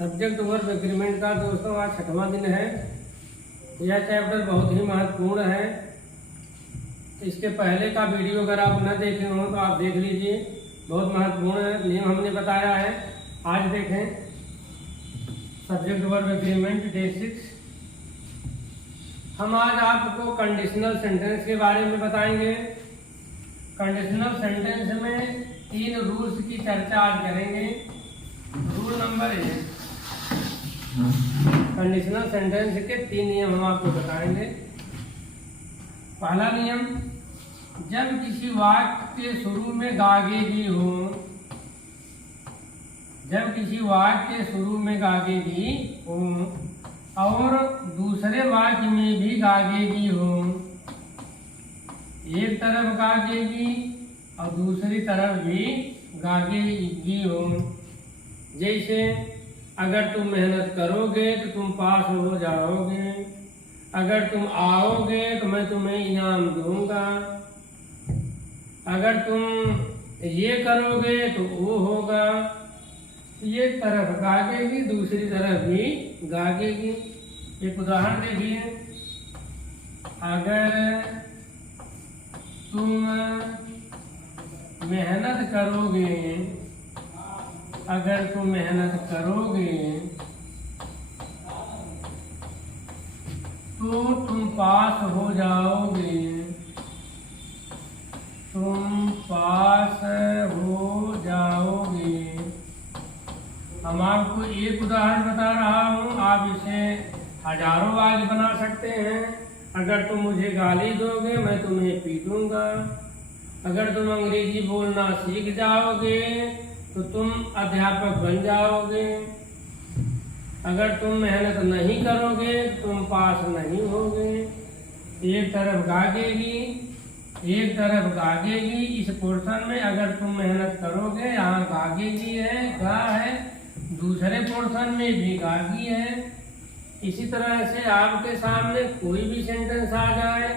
Subject verb agreement का दोस्तों आज 6वां दिन है। यह चैप्टर बहुत ही महत्वपूर्ण है। इसके पहले का वीडियो अगर आप न देखे हों तो आप देख लीजिए, बहुत महत्वपूर्ण नियम हमने बताया है। आज देखें सब्जेक्ट वर्ब एग्रीमेंट डे 6। हम आज आपको कंडीशनल सेंटेंस के बारे में बताएंगे। कंडीशनल सेंटेंस में 3 रूल्स की चर्चा आज करेंगे। रूल नंबर 1, कंडीशनल सेंटेंस के 3 नियम हम आपको बताएंगे। पहला नियम, जब किसी वाक्य के शुरू में गागेगी हो, जब किसी वाक्य के शुरू में गागेगी हो और दूसरे वाक्य में भी गागेगी हो, एक तरफ गागेगी और दूसरी तरफ भी गागेगी हो। जैसे अगर तुम मेहनत करोगे तो तुम पास हो जाओगे, अगर तुम आओगे तो मैं तुम्हें इनाम दूंगा, अगर तुम ये करोगे तो वो होगा। एक तरफ गागेगी दूसरी तरफ भी गागेगी। एक उदाहरण देखिए, अगर तुम मेहनत करोगे, अगर तुम मेहनत करोगे तो तुम पास हो जाओगे, तुम पास हो जाओगे। हम आपको एक उदाहरण बता रहा हूँ, आप इसे हजारों वाक्य बना सकते हैं। अगर तुम मुझे गाली दोगे मैं तुम्हें पीटूंगा, अगर तुम अंग्रेजी बोलना सीख जाओगे तो तुम अध्यापक बन जाओगे, अगर तुम मेहनत नहीं करोगे तो तुम पास नहीं होगे। एक तरफ गागेगी, एक तरफ गागेगी। इस पोर्शन में अगर तुम मेहनत करोगे, यहाँ गागेगी है, गा है, दूसरे पोर्शन में भी गागी है। इसी तरह से आपके सामने कोई भी सेंटेंस आ जाए,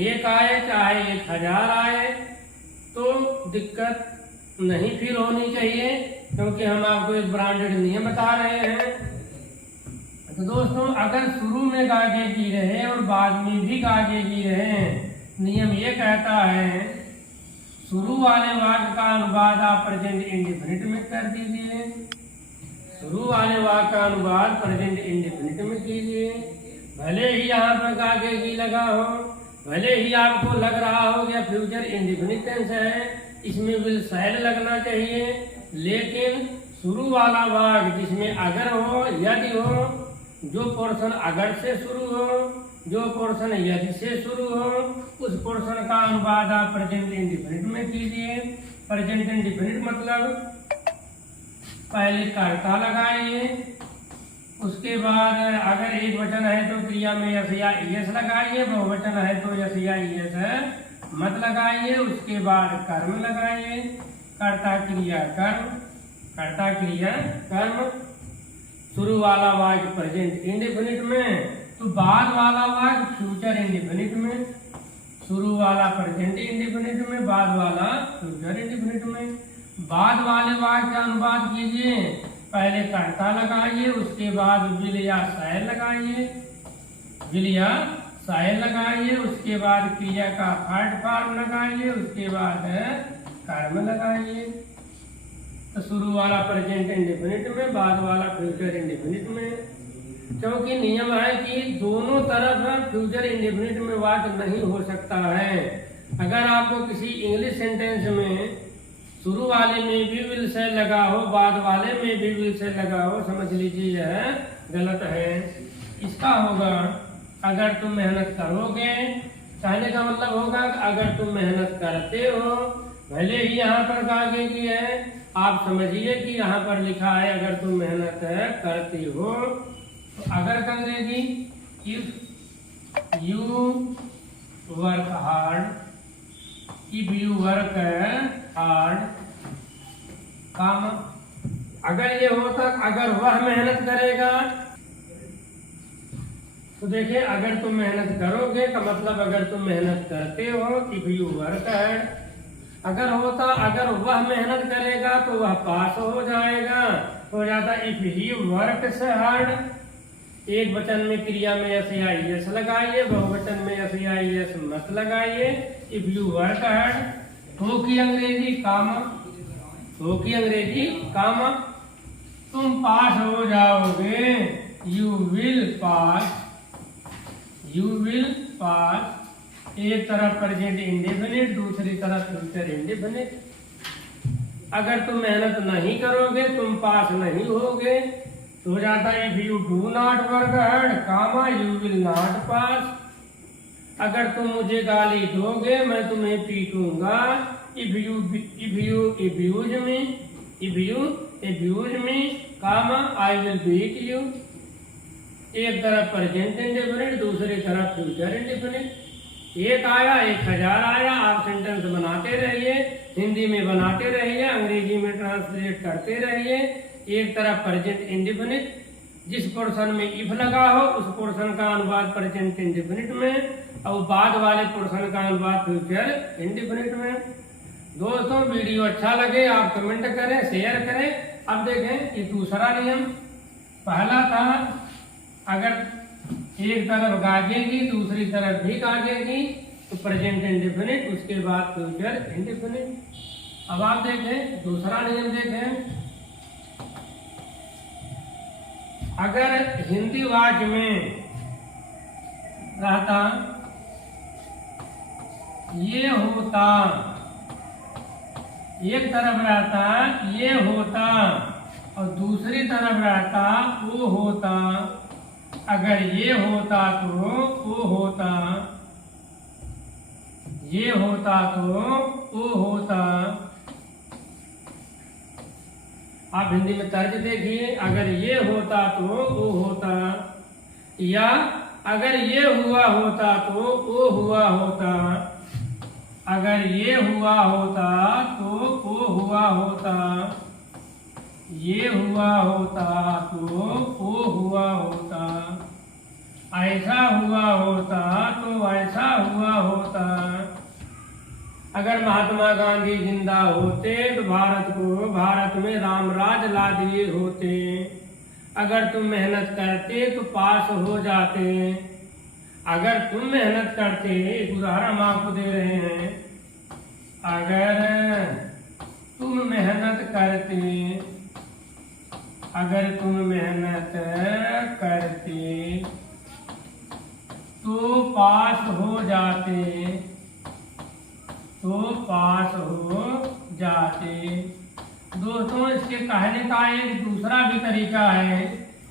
एक आए चाहे 1000 आए, तो दिक्कत नहीं फील होनी चाहिए, क्योंकि हम आपको एक ब्रांडेड नियम बता रहे हैं। तो दोस्तों, अगर शुरू में गागेगी रहे और बाद में भी गागेगी रहे, नियम ये कहता है शुरू वाले वाक्य का अनुवाद आप प्रेजेंट इंडेफिनिट में कर दीजिए। शुरू वाले वाक्य का अनुवाद प्रेजेंट इंडेफिनिट में कीजिए। भले ही यहाँ पर गागेगी लगा हो, भले ही आपको लग रहा हो कि फ्यूचर इंडेफिनिट टेंस है, इसमें विल शैल लगना चाहिए, लेकिन शुरू वाला वाक्य जिसमें अगर हो, यदि हो, जो पोर्शन अगर से शुरू हो, जो पोर्शन यदि से शुरू हो, उस पोर्शन का अनुवाद आप प्रेजेंट इंडेफिनिट में कीजिए। प्रेजेंट इंडेफिनिट मतलब पहले कर्ता लगाइए, उसके बाद अगर एक वचन है तो क्रिया में यस या ईएस लगाइए, बहुवचन है तो यस या ईएस मत लगाइए, उसके बाद कर्म लगाइए। कर्ता क्रिया कर्म, कर्ता क्रिया कर्म। शुरू वाला वाक्य प्रेजेंट इंडेफिनिट में, तो बाद वाला वाक्य फ्यूचर इंडेफिनिट में। शुरू वाला प्रेजेंट इंडेफिनिट में, बाद वाला फ्यूचर इंडेफिनिट में। बाद वाले वाक्य का अनुवाद कीजिए, पहले कर्ता लगाइए, उसके बाद विल या शैल लगाइए, विल या शैल लगाइए, उसके बाद क्रिया का थर्ड फॉर्म लगाइए, उसके बाद कर्म लगाइए। तो शुरू वाला प्रेजेंट इंडेफिनिट में, बाद वाला फ्यूचर इंडेफिनिट में। क्योंकि नियम है कि दोनों तरफ फ्यूचर इंडेफिनिट में वाक्य नहीं हो सकता है। अगर आपको किसी इंग्लिश सेंटेंस में शुरू वाले में भी विल से लगा हो, बाद वाले में भी विल से लगा हो, समझ लीजिए यह गलत है। इसका होगा अगर तुम मेहनत करोगे, कहने का मतलब होगा अगर तुम मेहनत करते हो। भले ही यहाँ पर गागेगी है, आप समझिए कि यहाँ पर लिखा है अगर तुम मेहनत करती हो, तो अगर कर देगी if you work hard, if you work hard, काम। अगर ये होता अगर वह मेहनत करेगा, तो देखिए अगर तुम मेहनत करोगे का मतलब अगर तुम मेहनत करते हो, इफ यू वर्क हार्ड। अगर होता अगर वह मेहनत करेगा तो वह पास हो जाएगा, तो हो जाता इफ ही वर्क्स हार्ड, एक वचन में क्रिया में एस या एस लगाइए, बहुवचन में एस या एस मत लगाइए। इफ यू वर्क हार्ड, तो की अंग्रेजी कामा, तो की अंग्रेजी कामा, तुम पास हो जाओगे, you will pass, you will pass. एक तरफ प्रेजेंट इंडेफिनिट, दूसरी तरफ फ्यूचर इंडेफिनिट। अगर तुम मेहनत नहीं करोगे तुम पास नहीं होगे, तो हो जाता है if you do not work hard comma you will not pass. अगर तुम मुझे गाली दोगे मैं तुम्हें पीटूंगा। If you abuse me, if you abuse me comma I will beat you. एक तरफ प्रेजेंट इंडेफिनिट, दूसरी तरफ फ्यूचर इंडेफिनिट। एक आया, 1000 आया, आप सेंटेंस बनाते रहिए, हिंदी में बनाते रहिए, अंग्रेजी में ट्रांसलेट करते रहिए। एक तरफ प्रेजेंट इंडेफिनिट, जिस पोर्शन में इफ लगा हो उस पोर्शन का अनुवाद प्रेजेंट इंडेफिनिट में, और बाद वाले पोर्शन का अनुवाद फ्यूचर इंडेफिनिट में। दोस्तों वीडियो अच्छा लगे आप कमेंट करें, शेयर करें। अब देखें ये दूसरा नियम। पहला था अगर एक तरफ गागेगी दूसरी तरफ भी गागेगी तो प्रेजेंट इंडेफिनिट, उसके बाद फ्यूचर इंडेफिनिट। अब आप देखें दूसरा नियम देखें। अगर हिंदी वाक्य में रहता ये होता, एक तरफ रहता ये होता और दूसरी तरफ रहता वो होता, अगर ये होता तो वो होता, ये होता तो वो होता। आप हिंदी में तर्ज देखिए, अगर ये होता तो वो होता, या अगर ये हुआ होता तो वो हुआ होता, अगर ये हुआ होता तो वो हुआ होता, ये हुआ होता तो वो हुआ होता, ऐसा हुआ होता तो ऐसा हुआ होता। अगर महात्मा गांधी जिंदा होते तो भारत में रामराज ला दिए होते। अगर तुम मेहनत करते तो पास हो जाते। अगर तुम मेहनत करते, एक उदाहरण हम आपको दे रहे हैं, अगर तुम मेहनत करते, अगर तुम मेहनत करते तो पास हो जाते, तो पास हो जाते। दोस्तों इसके कहने का एक दूसरा भी तरीका है,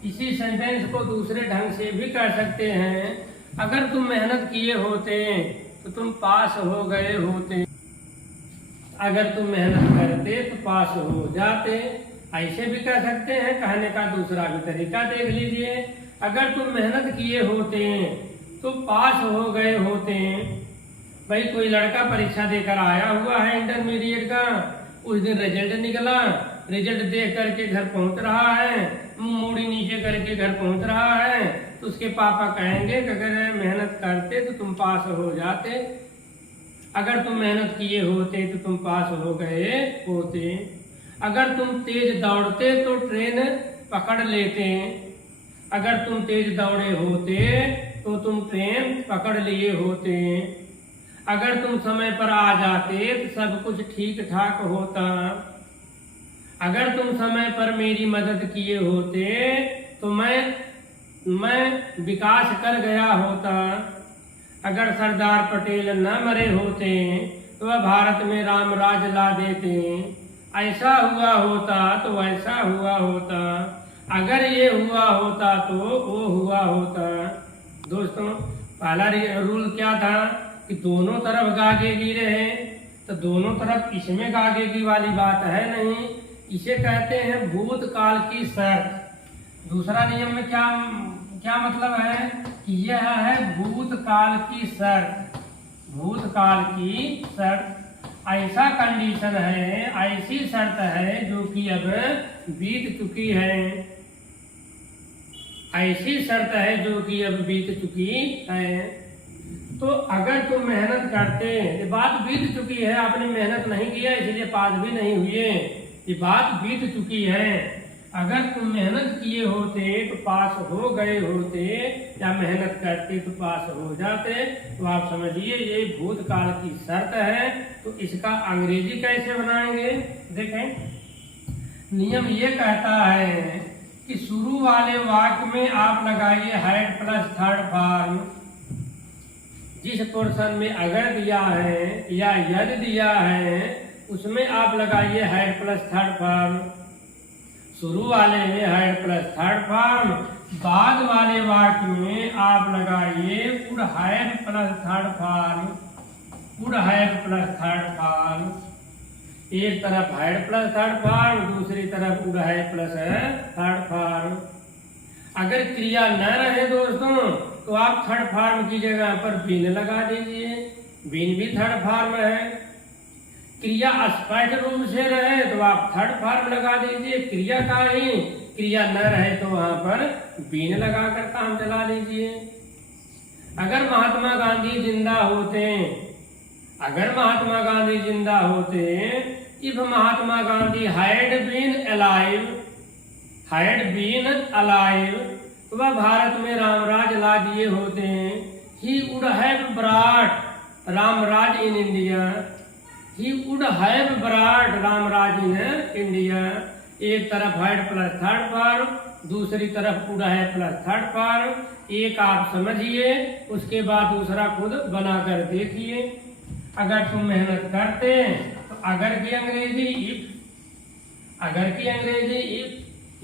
इसी सेंटेंस को दूसरे ढंग से भी कर सकते हैं। अगर तुम मेहनत किए होते तो तुम पास हो गए होते, अगर तुम मेहनत करते तो पास हो जाते। ऐसे भी कर सकते हैं। कहने का दूसरा भी तरीका देख लीजिए। अगर तुम मेहनत किए होते तो पास हो गए होते। भाई कोई लड़का परीक्षा देकर आया हुआ है इंटरमीडिएट का, उस दिन रिजल्ट निकला, रिजल्ट देख करके घर पहुंच रहा है, मूड़ी नीचे करके घर पहुंच रहा है, तो उसके पापा कहेंगे कि अगर मेहनत करते तो तुम पास हो जाते, अगर तुम मेहनत किए होते तो तुम पास हो गए होते। अगर तुम तेज दौड़ते तो ट्रेन पकड़ लेते, अगर तुम तेज दौड़े होते तो तुम ट्रेन पकड़ लिए होते। अगर तुम समय पर आ जाते तो सब कुछ ठीक ठाक होता। अगर तुम समय पर मेरी मदद किए होते तो मैं विकास कर गया होता। अगर सरदार पटेल न मरे होते तो वह भारत में रामराज ला देते। ऐसा हुआ होता तो ऐसा हुआ होता, अगर ये हुआ होता तो वो हुआ होता। दोस्तों पहला रूल क्या था कि दोनों तरफ गागेगी रहे, तो दोनों तरफ इसमें गागेगी वाली बात है नहीं, इसे कहते हैं भूतकाल की शर्त। दूसरा नियम में क्या मतलब है कि यह है भूतकाल की शर्त, भूतकाल की शर्त। ऐसा कंडीशन है, ऐसी शर्त है जो कि अब बीत चुकी है, ऐसी शर्त है जो कि अब बीत चुकी है। तो अगर तुम मेहनत करते, ये बात बीत चुकी है, आपने मेहनत नहीं किया इसलिए पास भी नहीं हुए, ये बात बीत चुकी है। अगर तुम मेहनत किए होते तो पास हो गए होते, या मेहनत करते तो पास हो जाते। तो आप समझिए ये भूतकाल की शर्त है। तो इसका अंग्रेजी कैसे बनाएंगे? देखें, नियम ये कहता है कि शुरू वाले वाक्य में आप लगाइए हैड प्लस थर्ड फॉर्म। जिस पोर्शन में अगर दिया है या यदि दिया है उसमें आप लगाइए हैड प्लस थर्ड फॉर्म। शुरू वाले में हैड प्लस थर्ड फॉर्म, बाद वाले वाक्य में आप लगाइए would have plus third form. Would have plus third form. एक तरफ हैड प्लस थर्ड फॉर्म, दूसरी तरफ would have plus third form. अगर क्रिया न रहे दोस्तों तो आप थर्ड फॉर्म की जगह पर बीन लगा दीजिए। बीन भी थर्ड फॉर्म है। क्रिया स्पष्ट रूप से रहे तो आप थर्ड फॉर्म लगा दीजिए क्रिया का ही। क्रिया न रहे तो वहां पर बीन लगाकर काम चला लीजिए। अगर महात्मा गांधी जिंदा होते, अगर महात्मा गांधी जिंदा होते, if Mahatma Gandhi had been alive, had been alive, तो वह भारत में रामराज ला दिए होते। He would have brought Ramraj in India. He would have brought Ramraj in India. एक तरफ हैड प्लस थर्ड फॉर्म, दूसरी तरफ would have plus third form. एक आप समझिए, उसके बाद दूसरा खुद बनाकर देखिए। अगर तुम मेहनत करते तो अगर की अंग्रेजी इफ, अगर की अंग्रेजी इफ,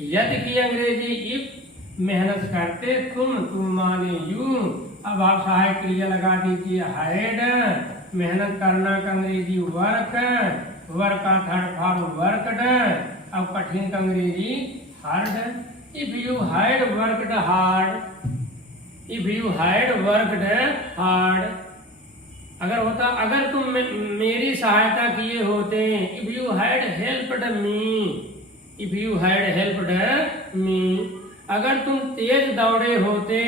यदि की अंग्रेजी इफ। मेहनत करते तुम माने यू। अब आप सहायक क्रिया लगा दीजिए हैड। मेहनत करना का अंग्रेजी वर्क, वर्क का थर्ड फॉर्म वर्कड। अब कठिन का अंग्रेजी hard. If you had worked hard, if you had worked hard. अगर होता, अगर तुम मेरी सहायता किए होते, if you had helped me, if you had helped me. अगर तुम तेज दौड़े होते,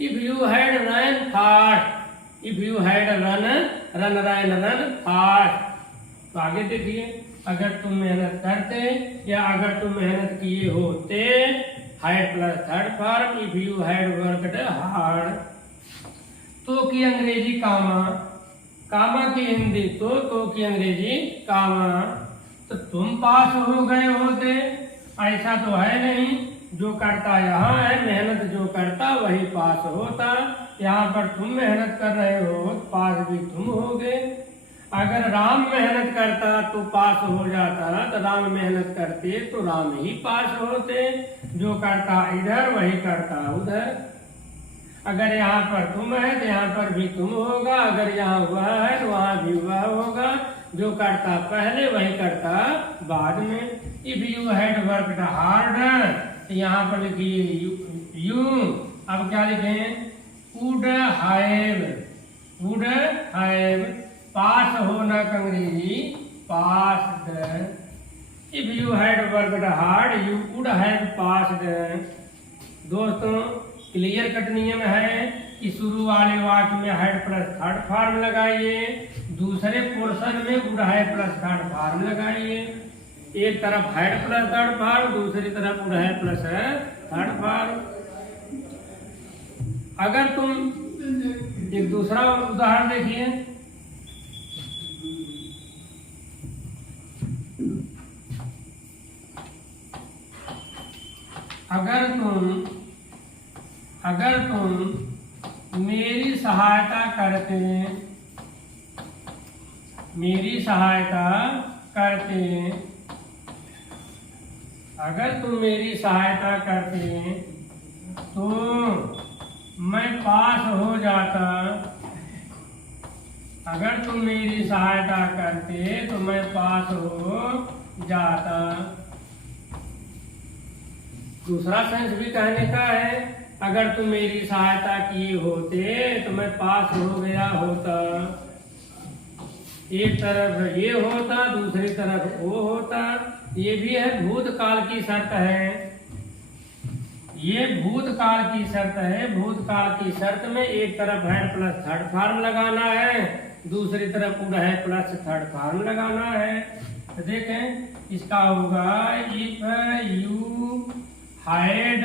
if you had run fast, if you had run fast. तो आगे देखिए, अगर तुम मेहनत करते या अगर तुम मेहनत किए होते, had plus third form, if you had worked hard. तो की अंग्रेजी कामा, कामा की हिंदी तो की अंग्रेजी कामा। तो तुम पास हो गए होते, ऐसा तो है नहीं। जो करता यहाँ है, मेहनत जो करता वही पास होता। यहाँ पर तुम मेहनत कर रहे हो, पास भी तुम होगे। अगर राम मेहनत करता तो पास हो जाता, तो राम मेहनत करते तो राम ही पास होते। जो करता इधर वही करता उधर। अगर यहाँ पर तुम है तो यहाँ पर भी तुम होगा। अगर यहाँ वह है तो वहाँ भी वह होगा। जो करता पहले वही करता बाद में। If you had worked hard, यहाँ पर लिखिए यू। अब क्या लिखें? Would have, would have. Pass होना का अंग्रेजी passed. If you had worked hard you would have passed. दोस्तों क्लियर कट नियम है कि शुरू वाले वाक्य में हैड प्लस थर्ड फॉर्म लगाइए, दूसरे पोर्शन में would have plus third form लगाइए। एक तरफ हैड प्लस थर्ड फॉर्म, दूसरी तरफ would have plus third form. अगर तुम एक दूसरा उदाहरण देखिए। अगर तुम मेरी सहायता करते, मेरी सहायता करते, अगर तुम मेरी सहायता करते तो मैं पास हो जाता। अगर तुम मेरी सहायता करते तो मैं पास हो जाता। दूसरा सेंस भी कहने का है, अगर तुम मेरी सहायता किए होते तो मैं पास हो गया होता। एक तरफ ये होता, दूसरी तरफ वो होता। ये भी है भूतकाल की शर्त है। ये भूतकाल की शर्त है। भूतकाल की शर्त में एक तरफ हैड प्लस थर्ड फॉर्म लगाना है, दूसरी तरफ would have plus third form लगाना है। तो देखें इसका होगा if you had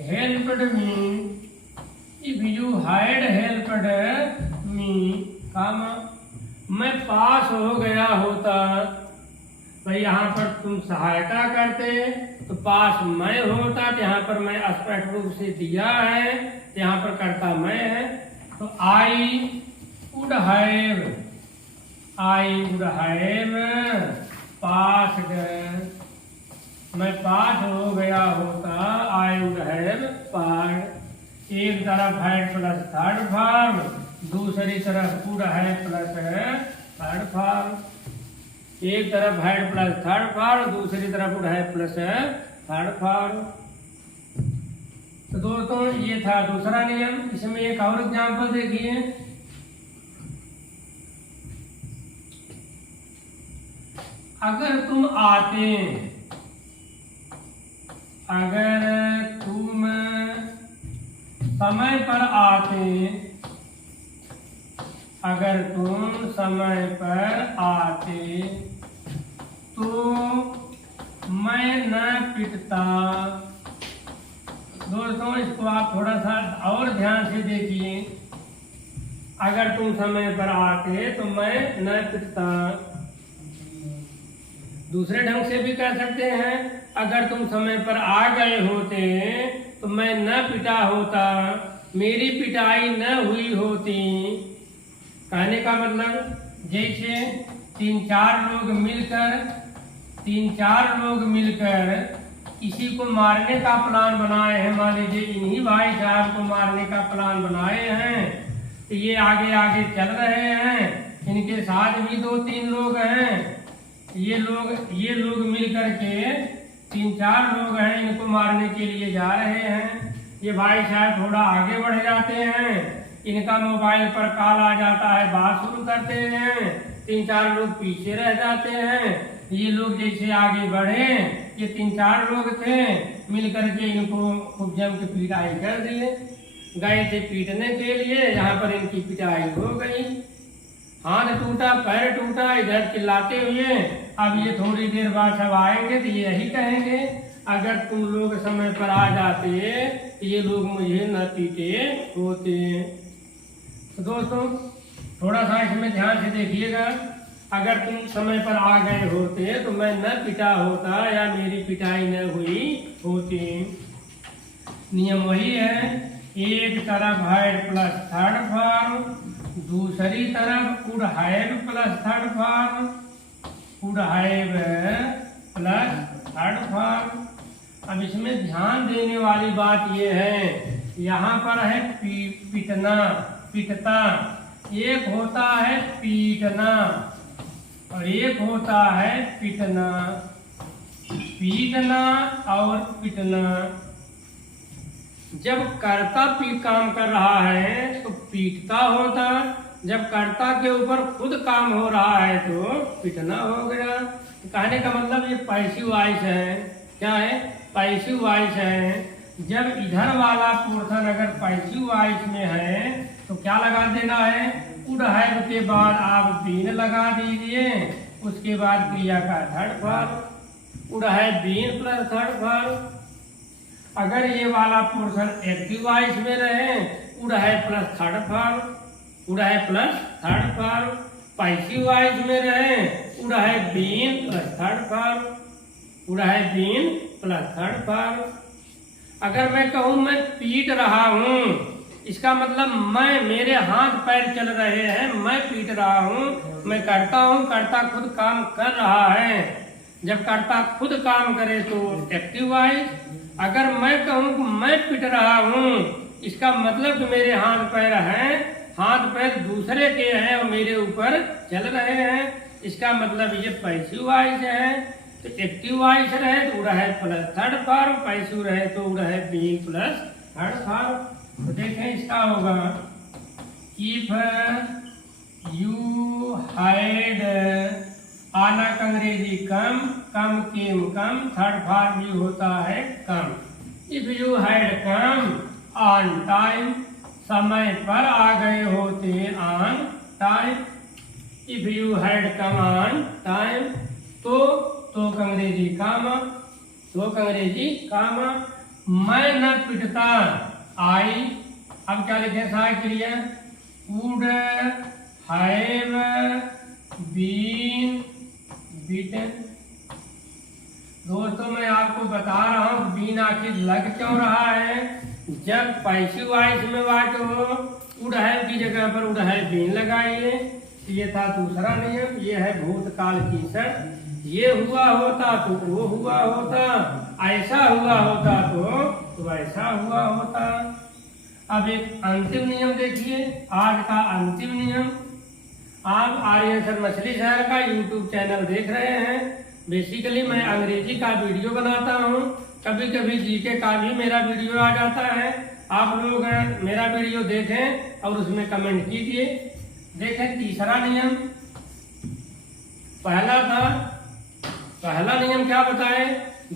helped me, if you had helped me, काम मैं पास हो गया होता। भाई यहाँ पर तुम सहायता करते तो पास मैं होता, तो यहाँ पर मैं स्पष्ट रूप से दिया है, तो यहाँ पर करता मैं है। तो आई वुड हैव पास्ड, मैं पास हो गया होता, आई वुड हैव पास्ड। एक तरफ हैड प्लस थर्ड फॉर्म, दूसरी तरफ would have plus third form. एक तरफ हैड प्लस थर्ड फॉर्म, दूसरी तरफ would have plus third form. तो दोस्तों ये था दूसरा नियम। इसमें एक और एग्जाम्पल देखिए, अगर तुम आते, अगर तुम समय पर आते, अगर तुम समय पर आते तो मैं न पिटता। दोस्तों इसको आप थोड़ा सा और ध्यान से देखिए, अगर तुम समय पर आते तो मैं न पिटता। दूसरे ढंग से भी कह सकते हैं, अगर तुम समय पर आ गए होते तो मैं न पिटा होता, मेरी पिटाई न हुई होती। कहने का मतलब जैसे तीन चार लोग मिलकर किसी को मारने का प्लान बनाए हैं, मान लीजिए इन्हीं भाई साहब को मारने का प्लान बनाए हैं, तो ये आगे आगे चल रहे हैं, इनके साथ भी 2-3 लोग हैं, ये लोग मिल करके 3-4 लोग हैं, इनको मारने के लिए जा रहे हैं। ये भाई साहब थोड़ा आगे बढ़ जाते हैं, इनका मोबाइल पर कॉल आ जाता है, बात शुरू करते हैं, 3-4 लोग पीछे रह जाते हैं। ये लोग जैसे आगे बढ़े, ये 3-4 लोग थे, मिल करके इनको खूब जम के पिटाई कर दिए। गए थे पीटने के लिए, यहाँ पर इनकी पिटाई हो गई, हाथ टूटा, पैर टूटा, इधर चिल्लाते हुए। अब ये थोड़ी देर बाद सब आएंगे तो ये यही कहेंगे, अगर तुम लोग समय पर आ जाते तो ये लोग मुझे न पीटे होते। तो दोस्तों थोड़ा सा इसमें ध्यान से देखिएगा, अगर तुम समय पर आ गए होते तो मैं न पिटा होता या मेरी पिटाई न हुई होती। नियम वही है, एक तरफ हैड प्लस थर्ड फॉर्म, दूसरी तरफ would have plus third form, would have plus third form. अब इसमें ध्यान देने वाली बात यह है, यहाँ पर है पिटना, पिटता, एक होता है पीटना और एक होता है पिटना। पीटना और पिटना, जब कर्ता काम कर रहा है तो पीटता होता, जब कर्ता के ऊपर खुद काम हो रहा है तो पिटना हो गया। कहने का मतलब ये पैसिव वॉइस है। क्या है? पैसिव वॉइस है। जब इधर वाला पोर्शन अगर पैसिव वॉइस में है तो क्या लगा देना है? वुड हैव के बाद आप बीन लगा दीजिए, उसके बाद क्रिया का third form, would have been plus third form. अगर ये वाला पोर्शन एक्टिव वॉइस में रहे, would have plus third form, would have plus third form. Passive voice में रहे, would have been plus third form, would have been plus third form. अगर मैं कहूं मैं पीट रहा हूं, इसका मतलब मैं, मेरे हाथ पैर चल रहे हैं, मैं पीट रहा हूं, मैं करता हूं, कर्ता खुद काम कर रहा है। जब कर्ता खुद काम करे तो एक्टिव वॉइस। अगर मैं कहूं कि मैं पिट रहा हूं, इसका मतलब कि मेरे हाथ पैर हैं, हाथ पैर दूसरे के हैं और मेरे ऊपर चल रहे हैं, इसका मतलब ये पैसिव वॉइस है। तो एक्टिव वॉइस रहे तो would have plus third form, passive रहे तो would have been plus third form. तो देखें इसका होगा, इफ यू हैड, आना का अंग्रेजी कम, कम केम कम, थर्ड फॉर्म भी होता है come. If you had come on time, समय पर आ गए होते on time. If you had come on time, तो अंग्रेजी कामा, तो अंग्रेजी कामा। मैं न पिटता, आई, अब क्या लिखे सहायक क्रिया, वुड हैव बीन बीटन। दोस्तों मैं आपको बता रहा हूँ बीन आखिर लग क्यों रहा है। जब पैसिव वॉइस में वाक्य हो, वुड हैव की जगह पर वुड हैव बीन लगाइए। ये था दूसरा नियम, ये है भूतकाल की शर्त। ये हुआ होता तो वो हुआ होता, ऐसा हुआ होता तो वैसा हुआ होता। अब एक अंतिम नियम देखिए, आज का अंतिम नियम। आप आर्यन सर मछली शहर का यूट्यूब चैनल देख रहे हैं। बेसिकली मैं अंग्रेजी का वीडियो बनाता हूँ, कभी कभी जीके का भी मेरा वीडियो आ जाता है। आप लोग मेरा वीडियो देखें और उसमें कमेंट कीजिए। देखें तीसरा नियम, पहला नियम क्या बताए,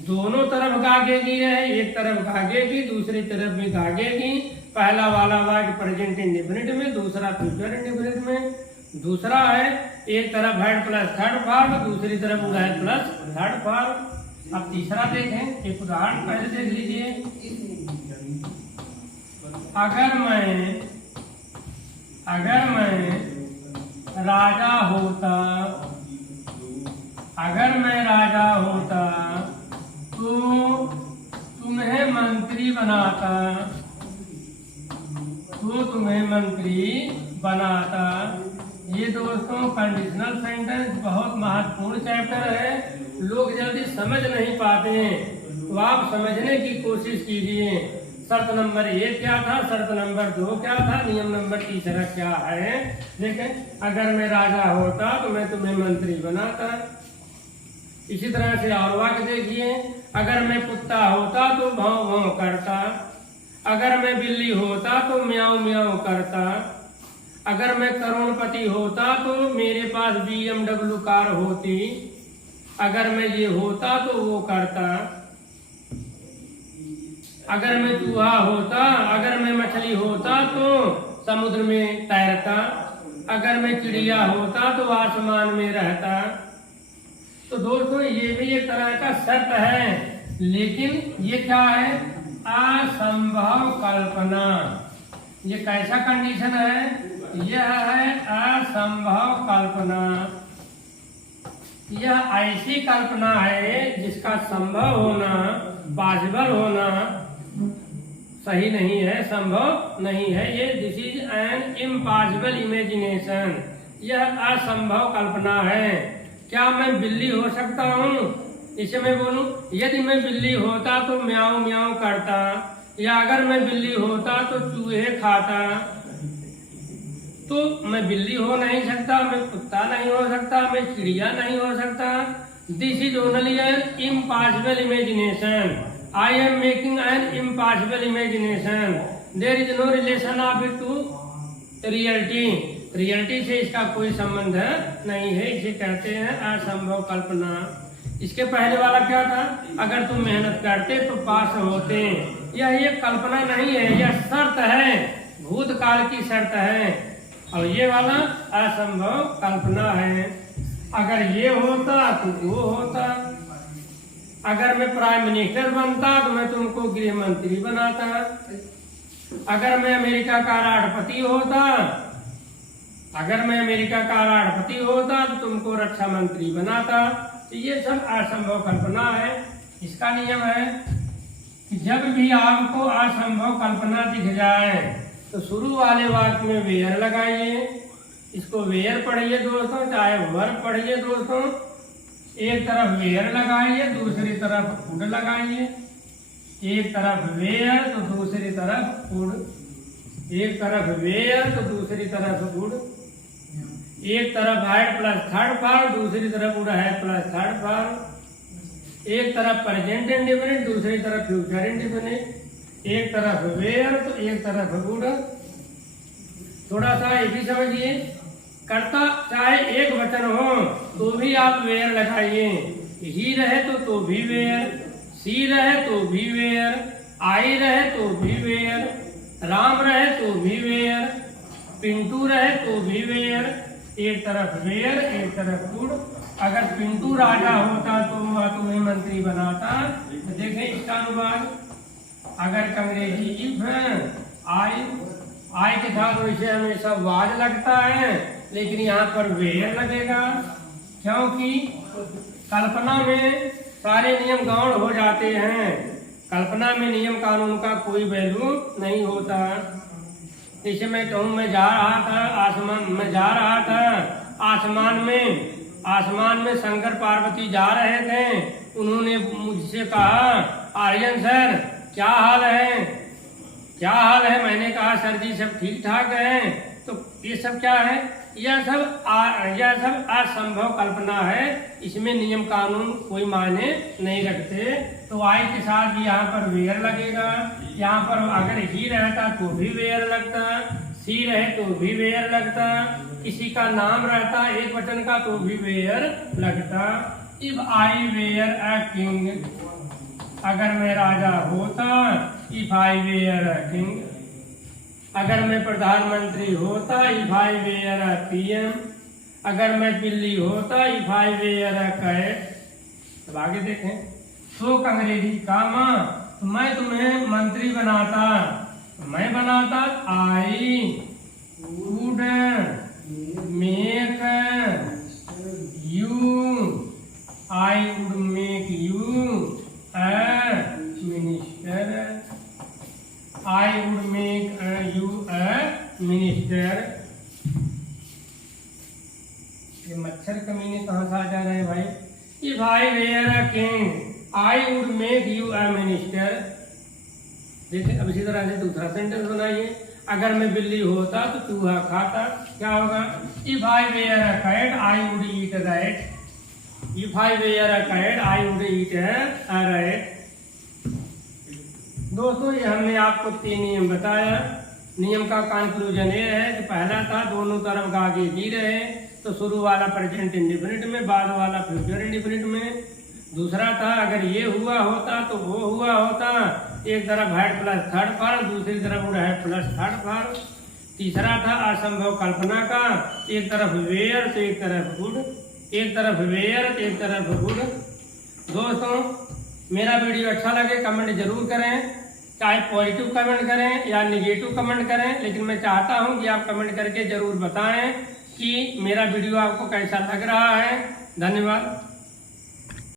दोनों तरफ गागेगी है, एक तरफ गागेगी दूसरी तरफ भी गागेगी। पहला वाला वाक्य प्रेजेंट इंडेफिनिट में, दूसरा फ्यूचर इंडेफिनिट में। दूसरा है एक तरफ हेड प्लस थर्ड फॉर्म, दूसरी तरफ हेड प्लस थर्ड फॉर्म। अब तीसरा देखें, एक उदाहरण पहले देख लीजिए। अगर मैं राजा होता, अगर मैं राजा होता तो तुम्हें मंत्री बनाता, ये दोस्तों कंडीशनल सेंटेंस बहुत महत्वपूर्ण चैप्टर है। लोग जल्दी समझ नहीं पाते हैं, तो आप समझने की कोशिश कीजिए। शर्त नंबर 1 क्या था, शर्त नंबर 2 क्या था, नियम नंबर तीसरा क्या है। देखें, अगर मैं राजा होता तो मैं तुम्हें मंत्री बनाता। इसी तरह से और वाक्य देखिए, अगर मैं कुत्ता होता तो भौं भौं करता, अगर मैं बिल्ली होता तो म्याऊं म्याऊं करता, अगर मैं करोड़पति होता तो मेरे पास BMW कार होती, अगर मैं ये होता तो वो करता, अगर मैं चूहा होता, अगर मैं मछली होता तो समुद्र में तैरता, अगर मैं चिड़िया होता तो आसमान में रहता। तो दोस्तों ये भी एक तरह का शर्त है, लेकिन ये क्या है, असंभव कल्पना। ये कैसा कंडीशन है, यह है असंभव कल्पना। यह ऐसी कल्पना है जिसका संभव होना, पॉसिबल होना सही नहीं है, संभव नहीं है। ये this is an impossible imagination, यह असंभव कल्पना है। क्या मैं बिल्ली हो सकता हूँ, इसे मैं बोलूं, यदि मैं बिल्ली होता तो म्याऊं म्याऊं करता, या अगर मैं बिल्ली होता तो चूहे खाता। तो मैं बिल्ली हो नहीं सकता, मैं कुत्ता नहीं हो सकता, मैं चिड़िया नहीं हो सकता। This is only an impossible imagination, I am making an impossible imagination, there is no relation of it to reality. Reality से इसका कोई संबंध नहीं है, इसे कहते हैं असंभव कल्पना। इसके पहले वाला क्या था, अगर तुम मेहनत करते तो पास होते। यह एक कल्पना नहीं है, यह शर्त है, भूतकाल की शर्त है। और ये वाला असंभव कल्पना है, अगर ये होता तो वो होता। अगर मैं प्राइम मिनिस्टर बनता तो मैं तुमको गृह मंत्री बनाता, अगर मैं अमेरिका का राष्ट्रपति होता, अगर मैं अमेरिका का राष्ट्रपति होता तो तुमको रक्षा मंत्री बनाता। तो ये सब असंभव कल्पना है। इसका नियम है कि जब भी आपको असंभव कल्पना दिख जाए तो शुरू वाले वाक्य में वेयर लगाइए। इसको वेयर पढ़िए दोस्तों, चाहे वर्ब पढ़िए दोस्तों। एक तरफ वेयर लगाइए, दूसरी तरफ वुड लगाइए। एक तरफ वेयर तो दूसरी तरफ वुड, एक तरफ वेयर तो दूसरी तरफ वुड। एक तरफ हैड प्लस थर्ड फॉर्म, दूसरी तरफ would had plus third form. एक तरफ प्रेजेंट इंडेफिनिट, दूसरी तरफ फ्यूचर इंडेफिनिट। एक तरफ वेयर तो एक तरफ वुड। थोड़ा सा ये भी समझिए, कर्ता चाहे एक वचन हो तो भी आप वेयर लगाइए। ही रहे तो भी वेयर, सी रहे तो भी वेयर, आई रहे तो भी वेयर, राम रहे तो भी वेयर, पिंटू रहे तो भी वेयर, एक तरफ वेयर, एक तरफ कुड। अगर पिंटू राजा होता तो वह तुम्हें मंत्री बनाता। तो देखें इसका अनुवाद, अगर अंग्रेजी इफ आई के साथ वैसे हमेशा वाज लगता है, लेकिन यहाँ पर वेयर लगेगा, क्योंकि कल्पना में सारे नियम गौण हो जाते हैं। कल्पना में नियम कानून का कोई वैल्यू नहीं होता। जैसे मैं कहूँ मैं जा रहा था आसमान में शंकर पार्वती जा रहे थे। उन्होंने मुझसे कहा, आर्यन सर क्या हाल है? मैंने कहा सर जी सब ठीक ठाक है। तो ये सब क्या है? यह सब असंभव कल्पना है, इसमें नियम कानून कोई मायने नहीं रखते। तो आई के साथ भी यहाँ पर वेयर लगेगा। यहाँ पर अगर ही रहता तो भी वेयर लगता, सी रहे तो भी वेयर लगता, किसी का नाम रहता एक वचन का तो भी वेयर लगता। If I were a king, अगर मैं राजा होता, if I were a king. अगर मैं प्रधानमंत्री होता, if I were a PM. अगर मैं बिल्ली होता, if I were a cat. अब आगे देखें, तो अंग्रेजी कामा, तो मैं तुम्हें मंत्री बनाता, मैं बनाता I would make you a minister. I would make you a minister. ये मच्छर कमीने कहाँ से आ जा रहे हैं भाई? If I were a king, I would make you a minister. देखिए अब इसी तरह से दूसरा सेंटेंस बनाइए। अगर मैं बिल्ली होता तो चूहा खाता, क्या होगा? If I were a cat, I would eat a rat. If I were a cat, I would eat a rat. दोस्तों ये हमने आपको 3 नियम बताया। नियम का कंक्लूजन ये है कि पहला था दोनों तरफ गागे जी रहे, तो शुरू वाला प्रेजेंट इंडिफिनिट में, बाद वाला फ्यूचर इंडिफिनिट में। दूसरा था अगर ये हुआ होता तो वो हुआ होता, एक तरफ हैड प्लस थर्ड फॉर्म, दूसरी तरफ would had plus third form. तीसरा था असंभव कल्पना का, एक तरफ वेयर तो एक तरफ वुड, एक तरफ वेयर तो एक तरफ वुड। दोस्तों मेरा वीडियो अच्छा लगे कमेंट जरूर करें, चाहे पॉजिटिव कमेंट करें या निगेटिव कमेंट करें, लेकिन मैं चाहता हूं कि आप कमेंट करके जरूर बताएं कि मेरा वीडियो आपको कैसा लग रहा है। धन्यवाद।